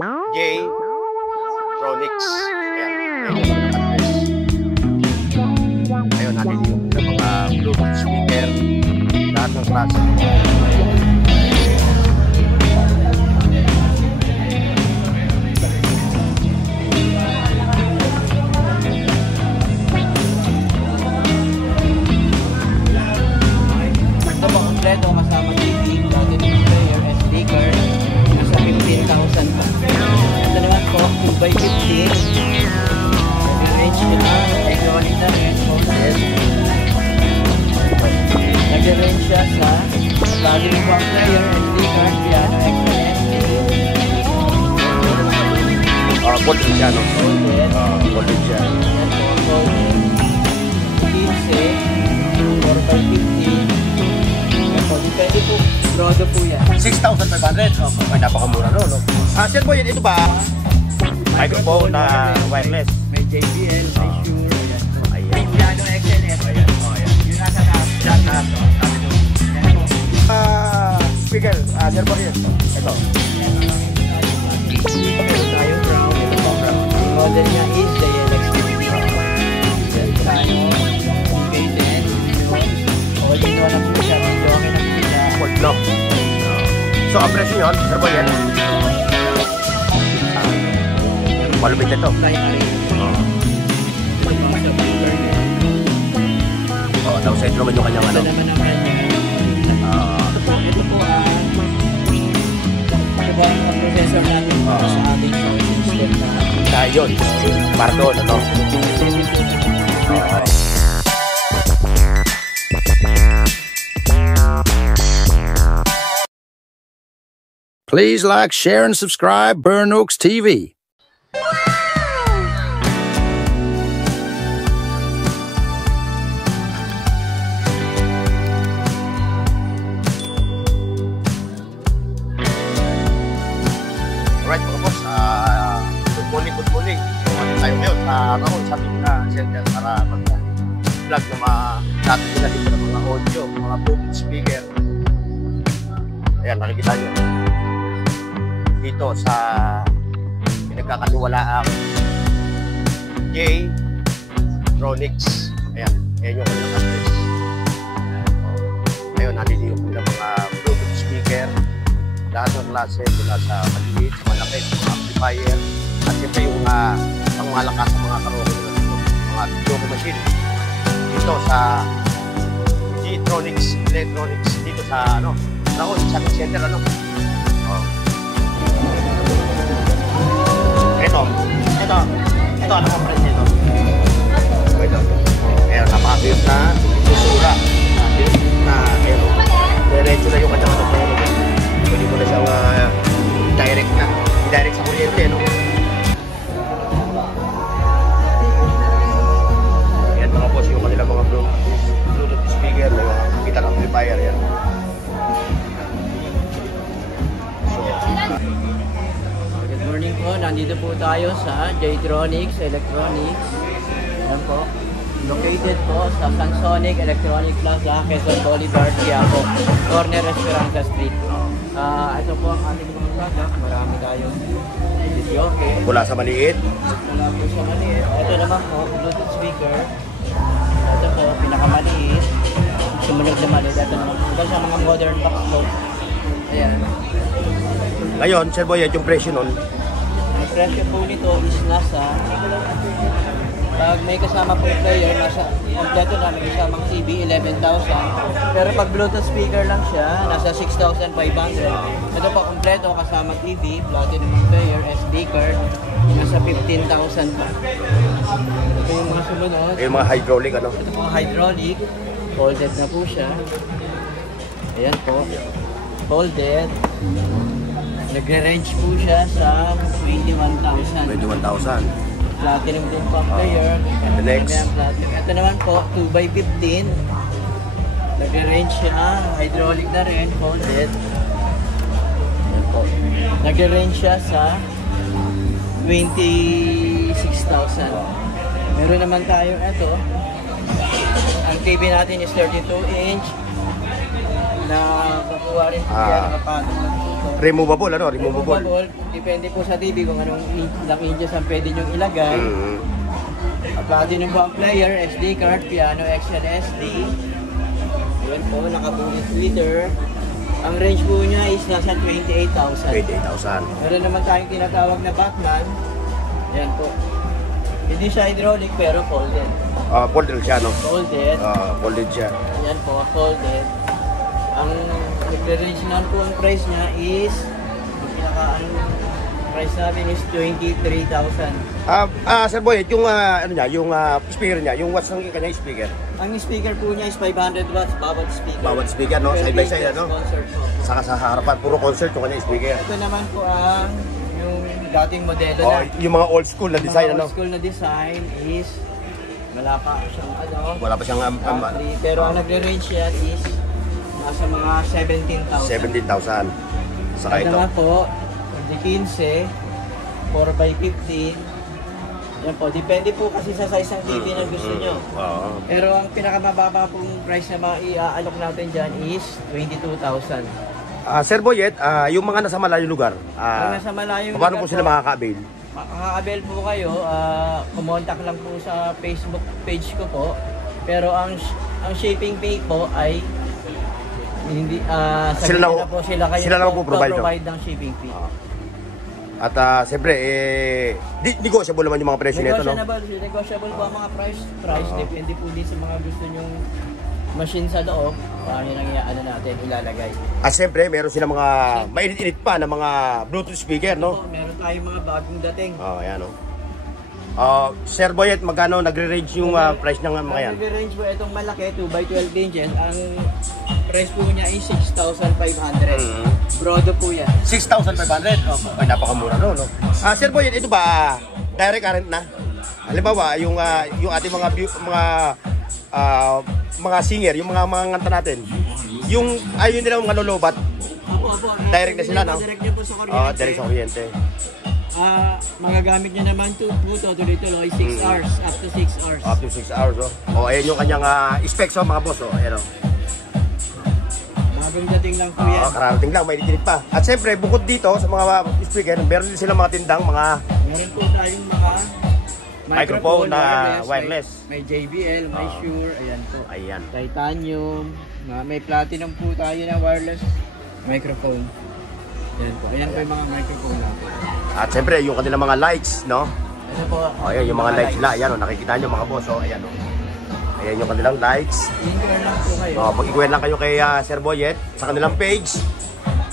J-Tronics. Ayun, natin yung mga Bluetooth speaker, lahat ng klase. Ito po, kompleto kasama TV, Bluetooth player, SD card, nasa 15,000 pa. Ito naman po, 2x15. Nag-range nyo na, electronic na rin, nag-range siya sa Bluetooth player, SD card, piano, Voltage siya, no? Voltage siya. 4x15. Depende po, brodo po yan. 6,500. Ay, napakamura, no? Sir Boy, ito ba? Microphone na wireless. May JBL, may Shure, Ayan. may piano XLS. Ayan. Yung nasa lahat. Speaker, Sir Boy, ito. Meron tayong brown. Yung model niya is the LX50. Then piano, DK10, all-in-one na po siya. Medyo okay na po siya. Full block. So, ang presyo nyo, Sir Boy, yan? Malupit na ito. Flight rate. Downside naman yung kanyang ano. Ito naman ang kanya. Ito po ang processor natin sa ating sound system na Yun, para doon, ano? Please like, share, and subscribe Burn Oaks TV. Alright mga boss, good morning. Ano tayo ngayon sa Ramon, sa ating center para mag-vlog na natin na dito ng mga audio, mga Bluetooth speaker. Ayan, nakikita nyo. Dito sa pinagkakatiwalaang J-Tronics. Ayan, ayan yung kanilang address. Ayun, natin yung mga Bluetooth speaker. Lahat ng klase mula sa maliit, sa malaki, sa mga amplifier, at siyempre yung pangmalakas sa mga karaoke nila dito, mga video machine. Dito sa J-Tronics Electronics, dito sa Ramon, sa center, ano. Ito, ano ang presyo nito? Ito. Ayan, napakabiyos na susura. Diretso na yung kanyang pero pwede mo na siyang direct sa kuryente, no? Ayan mga boss, yung kanilang mga Bluetooth speaker, may mga guitar amplifier yan. Good morning po, nandito po tayo sa J-Tronics Electronics. Ayan po, located po sa Sansonic Electronic Plaza, Quezon Boulevard, Quiapo, corner Esperanza Street. Ito po ang ating mga product, marami tayong video, okay? Mula sa maliit. Mula po sa maliit. Ito naman po, Bluetooth speaker. Ito po, pinakamaliit. Sumunod na maliit. Ito naman po, sa mga modern box po. Ayan. Ngayon, Sir Boy, yung presyo nun? Ang presyo po nito is nasa, pag may kasama po player, nasa kompleto na may kasamang TV, 11,000. Pero pag Bluetooth speaker lang siya, nasa 6,500. Ito po kompleto kasama TV, Bluetooth player, SD card, nasa 15,000 pa. Ito yung mga sumunod. Yung mga hydraulic, ano? Ito po hydraulic, folded na po siya. Ayan po, folded. Nagre-range po siya sa 21,000. 21,000. Platinum din po ang player. The next. Ito naman po, 2x15. Nagre-range siya, hydraulic na rin, folded. Nagre-range siya sa 26,000. Meron naman tayo ito. Ang TV natin is 32 inch. Na kukuha rin po yan, nakapatong po. Removable, ano? Removable. Depende po sa TV kung anong ilang inches ang pwede nyong ilagay. Platinum po ang player, SD card, piano XL SD. Yan po, naka-bullet tweeter. Ang range po niya is nasa 28,000. 28,000. Meron naman tayong tinatawag na Batman. Yan po. Hindi siya hydraulic pero folded. Folded siya, no? Folded. Folded siya. Yan po, folded. Ang nagre-range naman po ang price niya is, ang price namin is 23,000. Sir Boy, yung ano niya, yung speaker niya, yung watts ng kanyang speaker. Ang speaker po niya is 500 watts bawat speaker. Bawat speaker, no? Side by side, ano? Concert po. Saka sa harapan, puro concert yung kanyang speaker. Ito naman po ang yung dating modelo na. Yung mga old school na design, Mga ano? old school na design is wala pa siyang ano. Wala pa siyang battery, pero ang nagre-range yan is nasa mga 17,000. 17,000. Saka Ito ito. naman po, di 15, 4x15. Yan po, depende po kasi sa size ng TV na gusto nyo. Pero ang pinakamababa pong price na i-aalok natin dyan is 22,000. Sir Boyet, yung mga nasa malayong lugar, Kung nasa malayong paano lugar po sila makaka-avail? Makaka-avail po kayo, kumontak lang po sa Facebook page ko po. Pero ang shipping fee po ay hindi Sila lang- na po sila kayo sila lang po provide, no? ng shipping fee. At siyempre, negotiable naman yung mga presyo nito, no? Negotiable po ang mga price. Depende po din sa mga gusto nyong machine sa loob. Yun ang ano natin, ilalagay. At siyempre, meron silang mga mainit-init pa na mga Bluetooth speaker, no? Meron tayong mga bagong dating. Ayan, no? Sir Boyet, magkano nagre-range yung price ng mga yan? Nagre-range po itong malaki, 2x12 inches. Ang price po niya is 6,500. Brodo po yan. 6,500? Ay, napakamura, no? Sir Boyet, ito ba direct current na? Halimbawa, yung ating mga singer, yung mga nganta natin, yung ayun nilang mga lolobat, direct na sila, no? Direct niya po sa kuryente. Direct sa kuryente. Magagamit niya naman po tuloy-tuloy 6 hours, up to 6 hours. Up to 6 hours, oh. Ayan yung kanyang specs, mga boss, oh. Ayan, oh. Bagong dating lang po yan. Kararating lang, may ditinit pa. At siyempre, bukod dito sa mga speaker, meron din silang mga tindang, mga Meron po tayong mga microphone na wireless. May JBL, may Shure, ayan po. Ayan. Titanium, may platinum po tayo na wireless microphone. Ayan po. Ayan po yung mga microphone natin. At siyempre, yung kanilang mga lights, no? Ito po. Ayan, yung mga lights nila. Ayan, oh, nakikita nyo mga boss, oh. Ayan, oh. Ayan yung kanilang lights. Inquire lang po kayo. Pag-inquire lang kayo kay Sir Boyet sa kanilang page.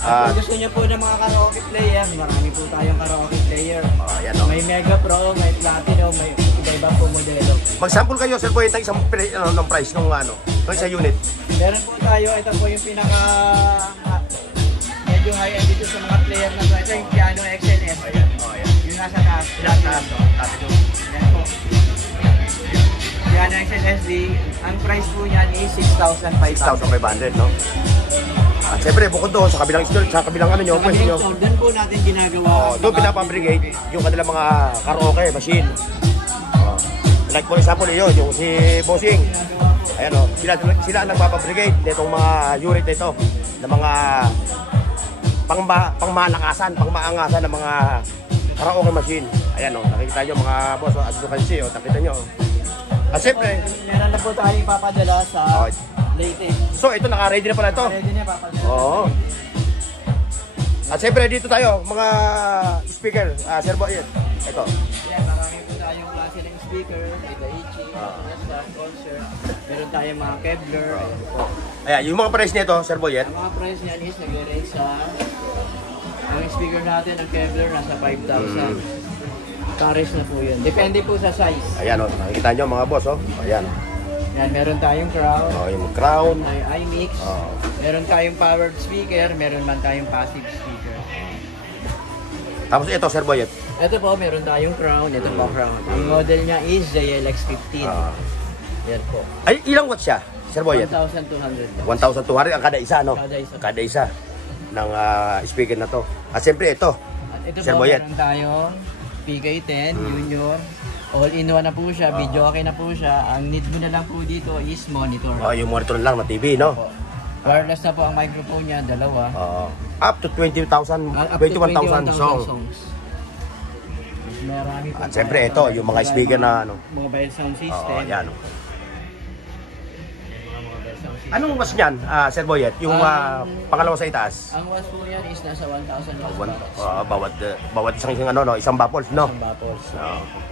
Kung gusto niyo po ng mga karaoke player, marami po tayong karaoke player. Ayan, oh. May Mega Pro, may Platinum, may iba-iba po modelo. Mag-sample kayo, Sir Boyet, ng isang ng price ng isang unit. Meron po tayo, ito po yung pinaka medyo high-end dito sa mga player na to. Ito yung Piano XLS. Ayan, oh, ayan. Yung nasa taas. Yan po. Piano XLSD, ang price po niyan is 6,500. 6,500, no? At siyempre, bukod doon, sa kabilang ano nyo, Sa pwede nyo. kabilang doon po natin ginagawa. Doon pinapabrigade yung kanilang mga karaoke machine. Like for example, yun, yung si Bossing. Ayan, o, sila ang nagpapabrigade nitong mga unit nito na mga pangmalakasan, pangmaangasan ng mga karaoke machine. Ayan, o, nakikita nyo mga boss, as you can see, o, nakita nyo. At siyempre, meron na po tayo ipapadala sa Leyte. So, ito, naka-ready na pala ito. Ready na ipapadala. Oo. At siyempre, dito tayo, mga speaker, Sir Boyet. Ito. Yan, marami po tayong klase ng speaker, may Daichi, concert. Meron tayong mga Kevlar. Ayan, yung mga price nito, Sir Boyet. Ang mga price niyan is nag-range sa ang speaker natin, ang Kevlar, nasa 5,000. Pares na po yun. Depende po sa size. Ayan, o, nakikita nyo mga boss, o. Ayan. Yan, meron tayong crown. Yung crown. May iMix. Meron tayong powered speaker. Meron man tayong passive speaker. Tapos ito, Sir Boyet. Ito po, meron tayong crown. Ito po crown. Ang model niya is JLX15. Yan po. Ay, ilang watts siya, Sir Boyet? 1,200. 1,200 ang kada isa, no? Kada isa. Kada isa ng speaker na to. At siyempre, ito. At ito Sir po, Boyet. meron tayong PK10 Junior. All-in-one na po siya. Video okay na po siya. Ang need mo na lang po dito is monitor. Yung monitor lang na TV, no? Wireless na po ang microphone niya, dalawa. Up to 20,000, Up to 21,000 songs. Marami po. At siyempre ito, yung mga speaker na ano. Mobile sound system. Yan. Anong was niyan, Sir Boyet? Yung pangalawa sa itaas? Ang was po yan is nasa 1,000 Bawat isang ano, no? Isang baffles, no? Isang baffles.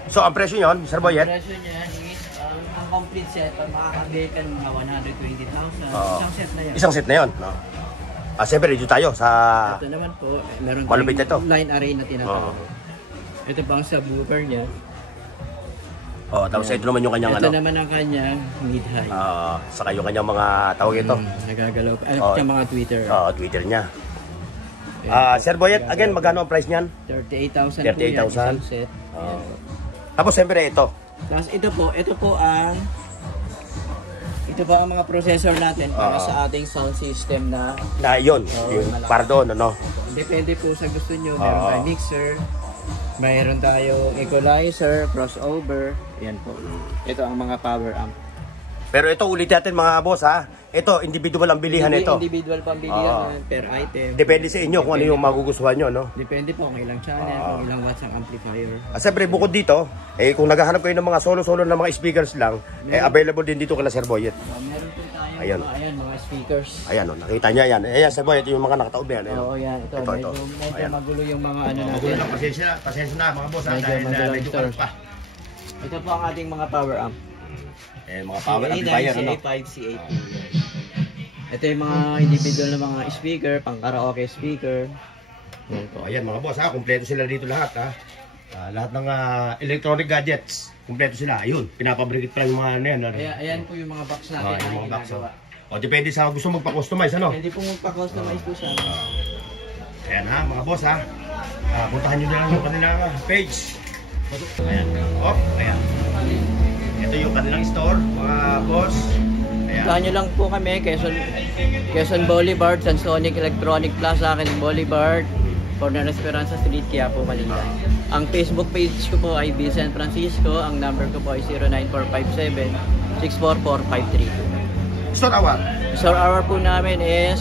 So, ang presyo nyon, Sir Boyet? Ang presyo niya is, ang complete set, makakabili ka ng mga 120,000. Isang set na yan. Isang set na yun, no? Siyempre, dito tayo sa... Ito naman po, meron malupit ito. Line array na tinatawag. Ito pa ang subwoofer niya. Tapos ito naman yung kanyang Ito naman ang kanyang mid-high. Saka yung kanyang mga tawag ito. Nagagalaw. Yung mga tweeter. Twitter niya. Sir Boyet, again, magkano ang price niyan? 38,000 po yan, isang set. Tapos siyempre ito. Tapos ito po ang mga processor natin para sa ating sound system na Yun, yung para doon, ano? depende po sa gusto nyo. Meron tayong mixer, mayroon tayong equalizer, crossover. Yan po. Ito ang mga power amp. Pero ito ulit natin mga boss, ha? Ito, individual ang bilihan ito. Individual pang bilihan per item. Depende sa inyo kung ano yung magugustuhan nyo, no? Depende po kung ilang channel, kung ilang watts ang amplifier. Siyempre, bukod dito, kung naghahanap kayo ng mga solo-solo na mga speakers lang, available din dito kala Sir Boyet. Meron po tayo Ayan. mga speakers. Ayan, nakita niya yan. Ayan, Sir Boyet, yung mga nakataob yan. Oo, yan. Ito. Medyo magulo yung mga ano natin. Pasensya na mga boss, Medyo magulo pa. Ito po ang ating mga power amp. Mga power amplifier, ano? CA5, CA2. Ito yung mga individual na mga speaker, pang karaoke speaker. Yan po. Ayan mga boss, kumpleto sila dito lahat, ha? Lahat ng electronic gadgets, kumpleto sila. Ayun, pinapabricate pa yung mga ano yan. Ayan po yung mga box natin. Yung mga box. Depende sa gusto magpa-customize, ano? Pwede po magpa-customize po siya. Ayan ha, mga boss, ha? Puntahan nyo na lang yung kanilang page. Ayan. Ayan. Ito yung kanilang store, mga boss. Puntahan nyo lang po kami, Quezon Boulevard, Sansonic Electronic Plaza, Quezon Boulevard, Corner Esperanza Street, Quiapo, Malindan. Ang Facebook page ko po ay Vincent Francisco, ang number ko po ay 09457-644532. Store hour? Store hour po namin is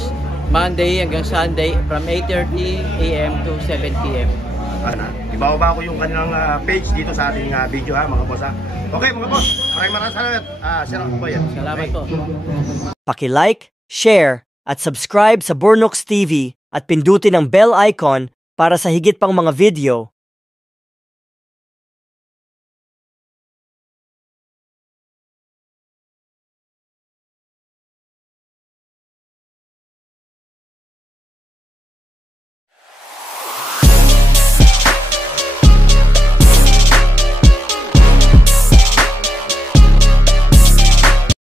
Monday hanggang Sunday from 8:30 AM to 7 PM. Ibababa ko yung kanilang page dito sa ating video, ha, mga boss, ha. Okay mga boss, maraming salamat. Sir Boyet. Salamat po. Paki-like, share, at subscribe sa Burnooks TV at pindutin ang bell icon para sa higit pang mga video.